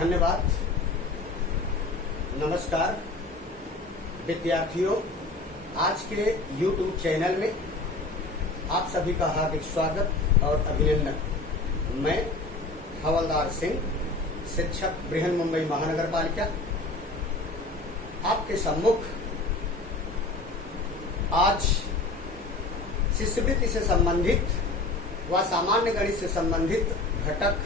धन्यवाद। नमस्कार विद्यार्थियों, आज के YouTube चैनल में आप सभी का हार्दिक स्वागत और अभिनंदन। मैं हवलदार सिंह, शिक्षक बृहन मुंबई महानगर पालिका, आपके सम्मुख आज शिष्यवृत्ति से संबंधित व सामान्य गणित से संबंधित घटक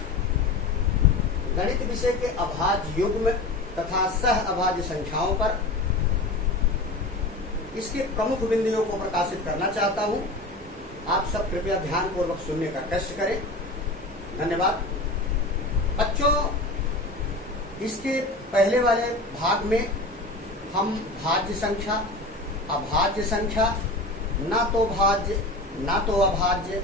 गणित विषय के अभाज्य युग्म तथा सह अभाज्य संख्याओं पर इसके प्रमुख बिंदुओं को प्रकाशित करना चाहता हूं। आप सब कृपया ध्यानपूर्वक सुनने का कष्ट करें। धन्यवाद। बच्चों, इसके पहले वाले भाग में हम भाज्य संख्या, अभाज्य संख्या, ना तो भाज्य ना तो अभाज्य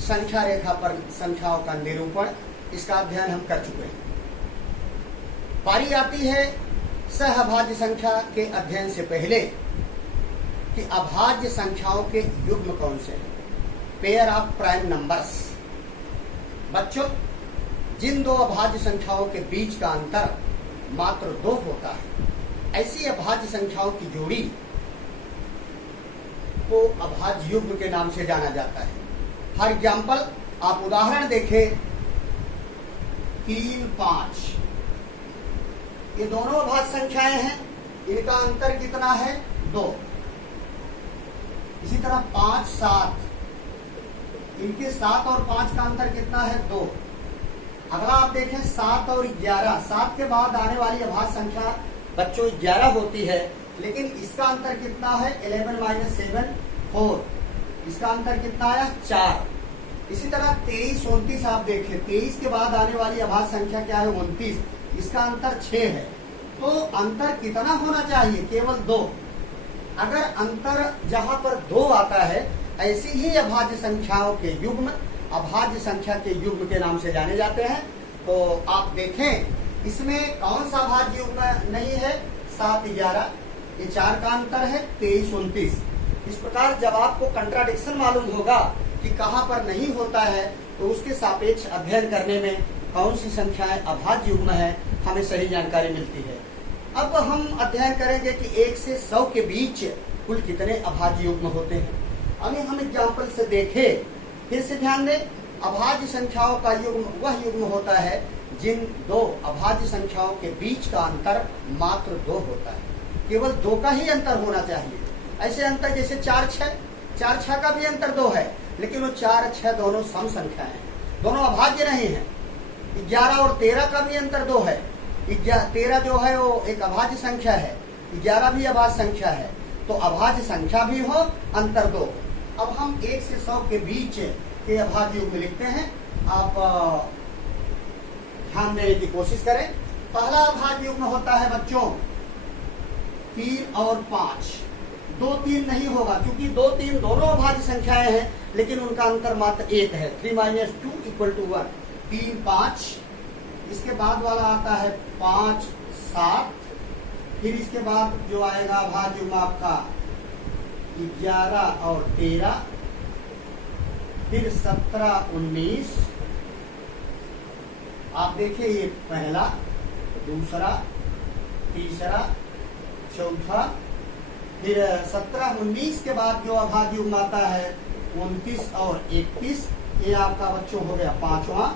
संख्या रेखा पर संख्याओं का निरूपण, इसका अध्ययन हम कर चुके हैं। बारी आती है सहअभाज्य संख्या के अध्ययन से पहले कि अभाज्य संख्याओं के युग्म कौन से हैं, पेयर ऑफ प्राइम नंबर्स। बच्चों, जिन दो अभाज्य संख्याओं के बीच का अंतर मात्र 2 होता है, ऐसी अभाज्य संख्याओं की जोड़ी को अभाज्य युग्म के नाम से जाना जाता है। फॉर एग्जाम्पल, आप उदाहरण देखें 3, 5, ये दोनों अभाज्य संख्याएं हैं, इनका अंतर कितना है? 2। इसी तरह 5, 7, इनके 7 और 5 का अंतर कितना है? 2। अगला आप देखें 7 और 11, 7 के बाद आने वाली अभाज्य संख्या बच्चों 11 होती है, लेकिन इसका अंतर कितना है? 11 - 7 4। इसका अंतर कितना आया? 4। इसी तरह 23, 29 आप देखें, 23 के बाद आने वाली अभाज्य संख्या क्या है? 29। इसका अंतर 6 है। तो अंतर कितना होना चाहिए? केवल 2। अगर अंतर जहां पर 2 आता है, ऐसी ही अभाज्य संख्याओं के युग्म अभाज्य संख्या के युग्म के नाम से जाने जाते हैं। तो आप देखें इसमें कौन सा अभाज्य युग्म नहीं है? 7, 11, ये 4 का अंतर है। 23, 29। इस प्रकार जब आपको कंट्राडिक्शन मालूम होगा कि कहां पर नहीं होता है, तो उसके सापेक्ष अध्ययन करने में कौन सी संख्याएं अभाज्य युग्म है, हमें सही जानकारी मिलती है। अब हम अध्ययन करेंगे कि 1 से 100 के बीच कुल कितने अभाज्य युग्म होते हैं। अभी हम एग्जाम्पल से देखें, फिर से ध्यान दें, अभाज्य संख्याओं का युग्म वह युग्म होता है जिन दो अभाज्य संख्याओं के बीच का अंतर मात्र 2 होता है। केवल 2 का ही अंतर होना चाहिए। ऐसे अंतर जैसे 4, 6, 4, 6 का भी अंतर 2 है, लेकिन वो 4, 6 दोनों सम संख्या है, दोनों अभाज्य नहीं है। 11 और 13 का भी अंतर 2 है। 13 जो है वो एक अभाज्य संख्या है, 11 भी अभाज्य संख्या है। तो अभाज्य संख्या भी हो, अंतर 2। अब हम 1 से 100 के बीच के अभाज्य युग्म लिखते हैं। आप ध्यान देने की कोशिश करें। पहला अभाज्य युग्म होता है बच्चों 3 और 5। 2, 3 नहीं होगा, क्योंकि 2, 3 दोनों अभाज्य संख्याएं हैं, लेकिन उनका अंतर मात्र 1 है। 3 - 2 = 1। 3, 5। इसके बाद वाला आता है 5, 7। फिर इसके बाद जो आएगा अभाज्य युग्म आपका 11 और 13। फिर 17, 19। आप देखिए, ये पहला, दूसरा, तीसरा, चौथा। फिर 17, 19 के बाद जो अभाज्य युग्म आता है 29 और 31, ये आपका बच्चों हो गया 5वां।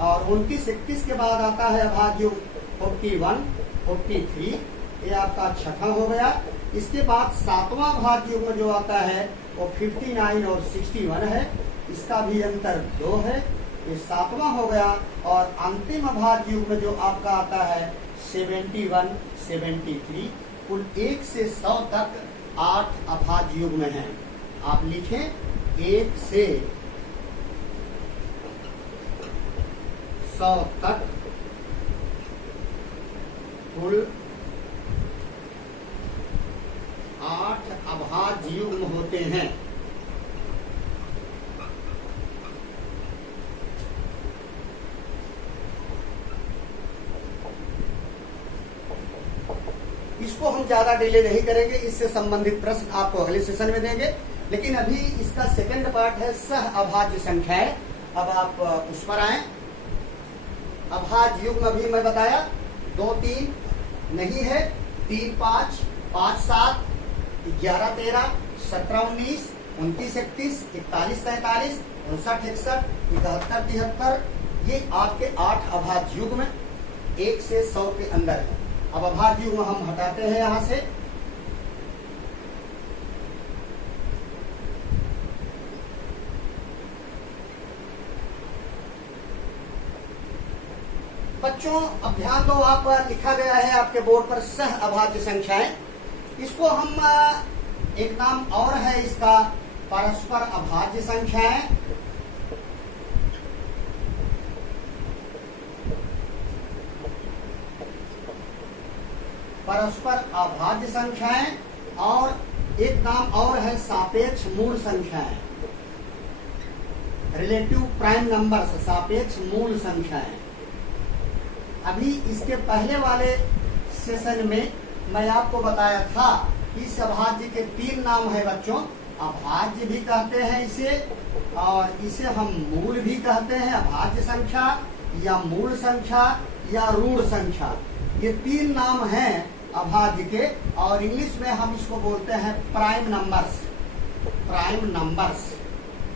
और 29, 31 के बाद आता है अभाज्य युग्म 41, 43, ये आपका 6वां हो गया। इसके बाद 7वां अभाज्य युग्म जो आता है वो 59 और 61 है, इसका भी अंतर 2 है, ये 7वां हो गया। और अंतिम अभाज्य युग्म जो आपका आता है 71, 73। कुल 1 से 100 तक 8 अभाज्य युग्म हैं। आप लिखें 1 से 100 तक कुल 8 अभाज्य युग्म होते हैं। इसको हम ज्यादा डिले नहीं करेंगे, इससे संबंधित प्रश्न आपको अगले सेशन में देंगे। लेकिन अभी इसका सेकंड पार्ट है सह अभाज्य संख्याएं। अब आप उस पर आए। अभाज्य युग्म अभी मैं बताया 2 3 नहीं है, 3 5 5 7 11 13 17 19 29 31 41 43 59 61 71 73 ये आपके 8 अभाज्य युग्म 1 से 100 के अंदर है। अब अभाज्य युग्म हम हटाते हैं यहां से। बच्चों अब ध्यान दो, आप लिखा गया है आपके बोर्ड पर सह अभाज्य संख्याएं। इसको हम एक नाम और है इसका परस्पर अभाज्य संख्याएं। परस्पर अभाज्य संख्याएं और एक नाम और है सापेक्ष मूल संख्याएं, रिलेटिव प्राइम नंबर्स, सापेक्ष मूल संख्याएं। अभी इसके पहले वाले सेशन में मैं आपको बताया था इस अभाज्य के 3 नाम है बच्चों। अभाज्य भी कहते हैं इसे, और इसे हम मूल भी कहते हैं, अभाज्य संख्या या मूल संख्या या ऋण संख्या, ये 3 नाम हैं अभाज्य के। और इंग्लिश में हम इसको बोलते हैं प्राइम नंबर्स, प्राइम नंबर्स।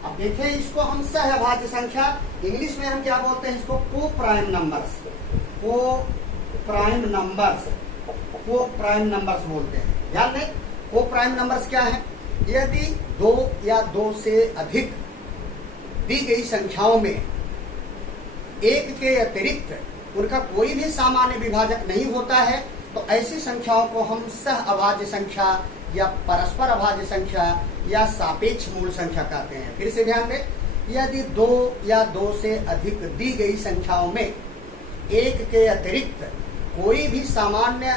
अब देखें, इसको हम सह अभाज्य संख्या, इंग्लिश में हम क्या बोलते हैं इसको, को प्राइम नंबर्स, को प्राइम नंबर्स, को प्राइम नंबर्स बोलते हैं। ध्यान दें, को प्राइम नंबर्स क्या है? यदि 2 या 2 से अधिक दी गई संख्याओं में एक के अतिरिक्त उनका कोई भी सामान्य विभाजक नहीं होता है तो ऐसी संख्याओं को हम सह अभाज्य संख्या या परस्पर अभाज्य संख्या या सापेक्ष मूल संख्या कहते हैं। फिर से ध्यान दें, यदि 2 या 2 से अधिक दी गई संख्याओं में एक के अतिरिक्त कोई भी सामान्य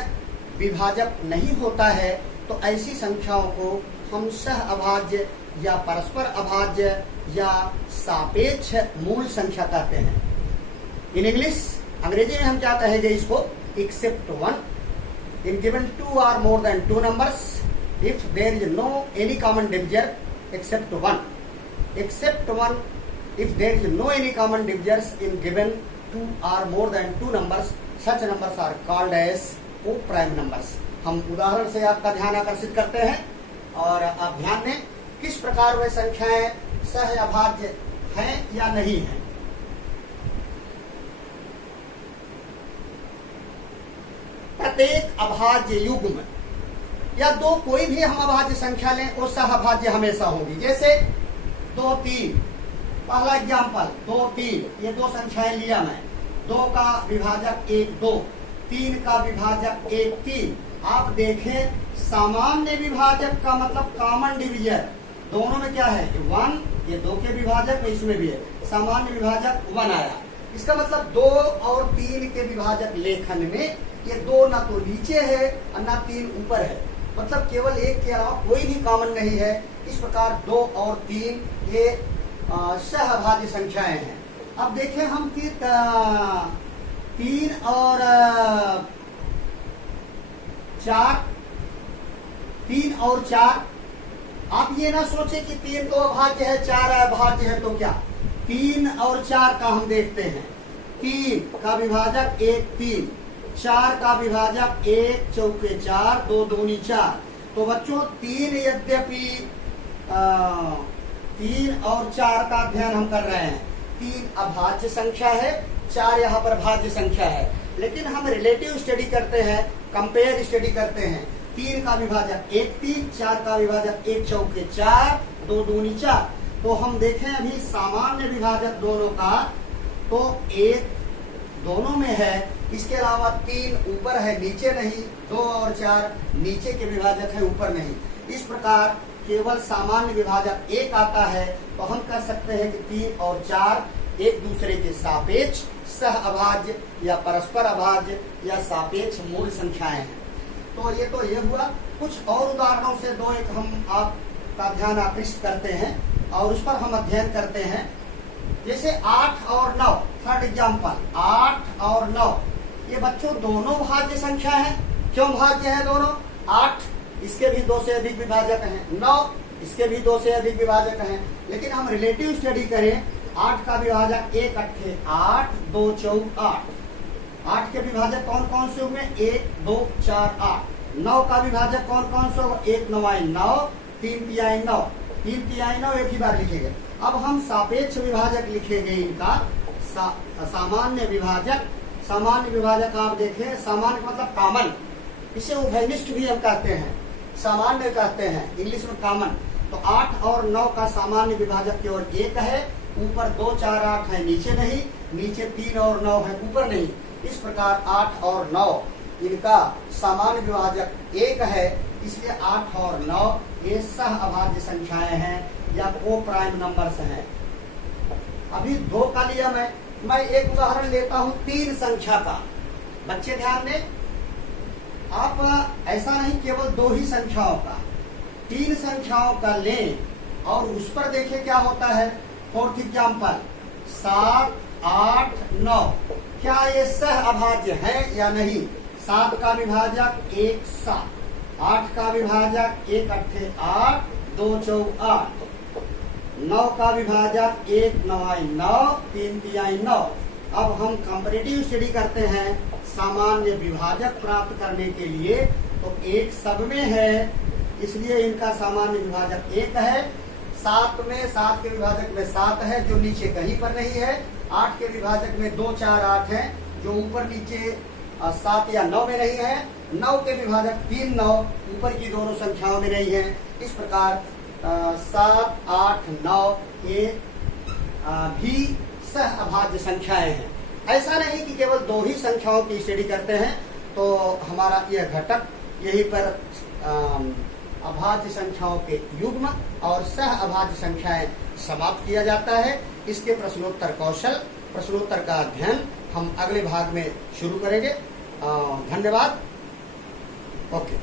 विभाजक नहीं होता है तो ऐसी संख्याओं को हम सह अभाज्य या परस्पर अभाज्य या सापेक्ष मूल संख्या कहते हैं। इन इंग्लिश, अंग्रेजी में हम क्या कहेंगे इसको, accept 1 in given 2 or more than 2 numbers if there is no any common divisor except 1, except 1 if there is no any common divisors in given 2 or more than 2 numbers, such numbers are called as co-prime numbers। हम उदाहरण से आपका ध्यान आकर्षित करते हैं और आप ध्यान दें किस प्रकार वे संख्याएं सह अभाज्य हैं या नहीं हैं। प्रत्येक अभाज्य युग्म या 2 कोई भी हम अभाज्य संख्या लें वो सह अभाज्य हमेशा होगी। जैसे 2 3, पहला एग्जाम्पल 2 3, ये 2 संख्याएं लिया मैं, 2 का विभाजक 1 2, 3 का विभाजक 1 3। आप देखें सामान्य विभाजक का मतलब कॉमन डिवीजर दोनों में क्या है, 1, ये 2 के विभाजक में इसमें भी है, सामान्य विभाजक 1 आया। इसका मतलब 2 और 3 के विभाजक लेखन में ये 2 ना तो नीचे है और ना 3 ऊपर है, मतलब केवल 1 के अलावा कोई भी कॉमन नहीं है। इस प्रकार 2 और 3 ये सह अभाज्य संख्याएं हैं। अब देखें हम कि 3 और 4, 3 और 4, आप ये ना सोचे कि 3 तो अभाज्य है 4 अभाज्य है, तो क्या 3 और 4 का हम देखते हैं। 3 का विभाजक 1 3, 4 का विभाजक 1 चौके 4, 2 दूनी 4। तो बच्चों 3 यद्यपि 3 और 4 का अध्ययन हम कर रहे हैं, 3 अभाज्य संख्या है, 4 यहाँ पर भाज्य संख्या है, लेकिन हम रिलेटिव स्टडी करते हैं, कंपेयर स्टडी करते हैं। 3 का विभाजक 1 3, 4 का विभाजक 1 चौके 4, 2 दूनी 4। तो हम देखें अभी सामान्य विभाजक दोनों का तो 1 दोनों में है, इसके अलावा 3 ऊपर है नीचे नहीं, 2 और 4 नीचे के विभाजक है ऊपर नहीं। इस प्रकार केवल सामान्य विभाजक 1 आता है तो हम कह सकते हैं कि 3 और 4 एक दूसरे के सापेक्ष सह अभाज्य या परस्पर अभाज्य या सापेक्ष मूल संख्याएं हैं। तो ये हुआ। कुछ और उदाहरणों से 2 एक हम आपका ध्यान आकृष्ट करते हैं और उस पर हम अध्ययन करते हैं। जैसे 8 और 9, थर्ड एग्जाम्पल 8 और 9, ये बच्चों दोनों भाज्य संख्या है। क्यों भाज्य है दोनों? 8 इसके भी 2 से अधिक विभाजक हैं, 9 इसके भी 2 से अधिक विभाजक हैं। लेकिन हम रिलेटिव स्टडी करें 8 का विभाजक 1 अट्ठे 8, 2 चौक 8। 8 के विभाजक कौन कौन से होंगे? 1, 2, 4, 8। 9 का विभाजक कौन कौन से होगा? 1 9 9, 3 तिहाई 9, 3 तिहाई 9 एक ही बार लिखेंगे। अब हम सापेक्ष विभाजक लिखेंगे इनका। सामान्य विभाजक, सामान्य विभाजक आप देखें, सामान्य मतलब कॉमन, इसे उभयनिष्ठ भी हम कहते हैं, सामान्य कहते हैं इंग्लिश में कॉमन। तो 8 और 9 का सामान्य विभाजक केवल 1 है, ऊपर 2 4 8 है, नीचे नहीं, नीचे 3 और 9 है, ऊपर नहीं। इस प्रकार 8 और 9 इनका सामान्य विभाजक 1 है, इसलिए 8 और 9 ये सह अभाज्य संख्याएं हैं या को प्राइम नंबर्स हैं। अभी 2 का लिया मैं एक उदाहरण लेता हूं 3 संख्या का। बच्चे ध्यान दें, आप ऐसा नहीं केवल 2 ही संख्याओं का, 3 संख्याओं का लें और उस पर देखें क्या होता है। फोर्थ एग्जाम्पल 7, 8, 9, क्या ये सह अभाज्य है या नहीं? 7 का विभाजक 1 7, 8 का विभाजक 1 अट्ठे 8, 2 चौक 8, 9 का विभाजक 1 9 9, 3 तिहाई 9। अब हम कंपैरेटिव स्टडी करते हैं सामान्य विभाजक प्राप्त करने के लिए। तो 1 सब में है, इसलिए इनका सामान्य विभाजक 1 है। 7 में, 7 के विभाजक में 7 है जो नीचे कहीं पर नहीं है। 8 के विभाजक में 2 4 8 है जो ऊपर नीचे 7 या 9 में नहीं है। 9 के विभाजक 3 9 ऊपर की दोनों संख्याओं में नहीं है। इस प्रकार 7 8 9 ये भी सह अभाज्य संख्याएं हैं। ऐसा नहीं कि केवल 2 ही संख्याओं की स्टडी करते हैं तो हमारा यह घटक यहीं पर अभाज्य संख्याओं के युग्म और सह अभाज्य संख्याएं समाप्त किया जाता है। इसके प्रश्नोत्तर कौशल, प्रश्नोत्तर का अध्ययन हम अगले भाग में शुरू करेंगे। धन्यवाद। ओके।